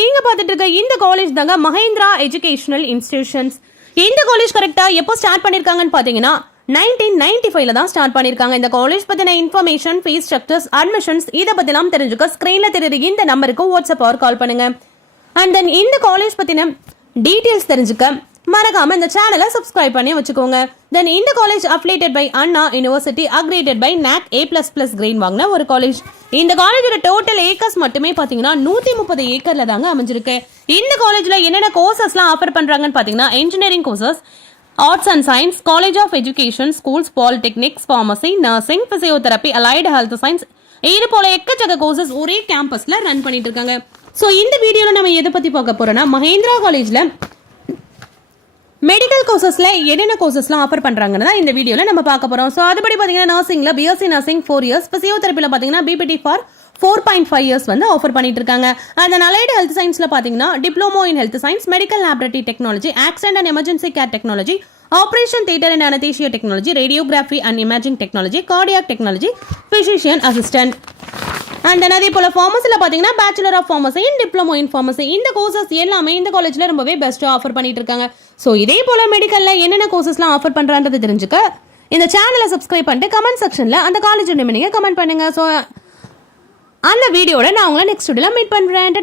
நீங்க பார்த்துட்டு இருக்க இந்த காலேஜ் தாங்க மஹேந்திரா எஜுகேஷனல் இன்ஸ்டிடியூஷன்ஸ். இந்த காலேஜ் கரெக்டா எப்போ ஸ்டார்ட் பண்ணிருக்காங்கன்னு பாத்தீங்கன்னா 1995 தான் ஸ்டார்ட் பண்ணிருக்காங்க. இந்த காலேஜ் பத்தின இன்ஃபர்மேஷன், ஃபீஸ் ஸ்ட்ரக்சர்ஸ், அட்மிஷன்ஸ் இதை பத்திலாம் தெரிஞ்சுக்க ஸ்கிரீன்ல தெரியுது இந்த நம்பருக்கு வாட்ஸ்அப் ஆர் கால் பண்ணுங்க. அண்ட் தென் இந்த காலேஜ் பத்தின டீடைல்ஸ் தெரிஞ்சுக்க மறக்காம இந்த சேனலை சப்ஸ்கிரைப் பண்ணி வச்சுக்கோங்க. தென் இந்த college affiliated by Anna university, accredited by NAC A++ grade வாங்கின ஒரு காலேஜ். இந்த காலேஜோட டோட்டல் ஏக்கர்ஸ் மட்டுமே பாத்தீங்கன்னா 130 ஏக்கர்ல தாங்க அமைஞ்சிருக்கு. இந்த காலேஜ்ல என்னென்ன கோர்சஸ்லாம் ஆஃபர் பண்றாங்கன்னு பாத்தீங்கன்னா engineering courses, arts and science, college of education, schools, polytechnics, pharmacy, nursing, physiotherapy, allied health science, இது போல எக்கச்சக்க கோர்சஸ் ஒரே கேம்பஸ்ல ரன் பண்ணிட்டு இருக்காங்க. ஸோ இந்த வீடியோல நம்ம எதை பத்தி பார்க்க போறோம்னா மஹேந்திரா காலேஜ்ல மெடிக்கல் கோர்சஸ்ல என்னென்ன கோர்சஸ்லாம் ஆஃபர் பண்றாங்கன்னு தான் இந்த வீடியோல நம்ம பார்க்க போறோம். ஸோ அதுபடி பாத்தீங்கன்னா நர்சிங்ல பிஎஸ்சி நர்சிங் 4 இயர்ஸ், பிசியோதெரப்பில பாத்தீங்கன்னா பிபிடி ஃபார் 4.5 இயர்ஸ் வந்து ஆஃபர் பண்ணிட்டு இருக்காங்க. அந்த அலைடு ஹெல்த் சயின்ஸ்ல பாத்தீங்கன்னா diploma in health science, medical laboratory technology, accident and emergency care technology, operation theatre and anaesthesia technology, radiography and imaging technology, cardiac technology, physician assistant. And அதே போல ஃபார்மசில பாத்தீங்கன்னா bachelor of pharmacy in diploma in pharmacy. இந்த courses எல்லாமே இந்த காலேஜ்ல ரொம்பவே பெஸ்ட்டா ஆஃபர் பண்ணிட்டு இருக்காங்க. ஸோ இதே போல மெடிக்கல்ல என்னென்ன கோர்சஸ்லாம் ஆஃபர் பண்றான்றது தெரிஞ்சுக்க இந்த சேனலை சப்ஸ்கிரைப் பண்ணிட்டு கமெண்ட் செக்ஷன்ல அந்த காலேஜ் நேம் நீங்க கமெண்ட் பண்ணுங்க. ஸோ அந்த வீடியோட நான் உங்களை நெக்ஸ்ட் வீடியோல மீட் பண்றேன்.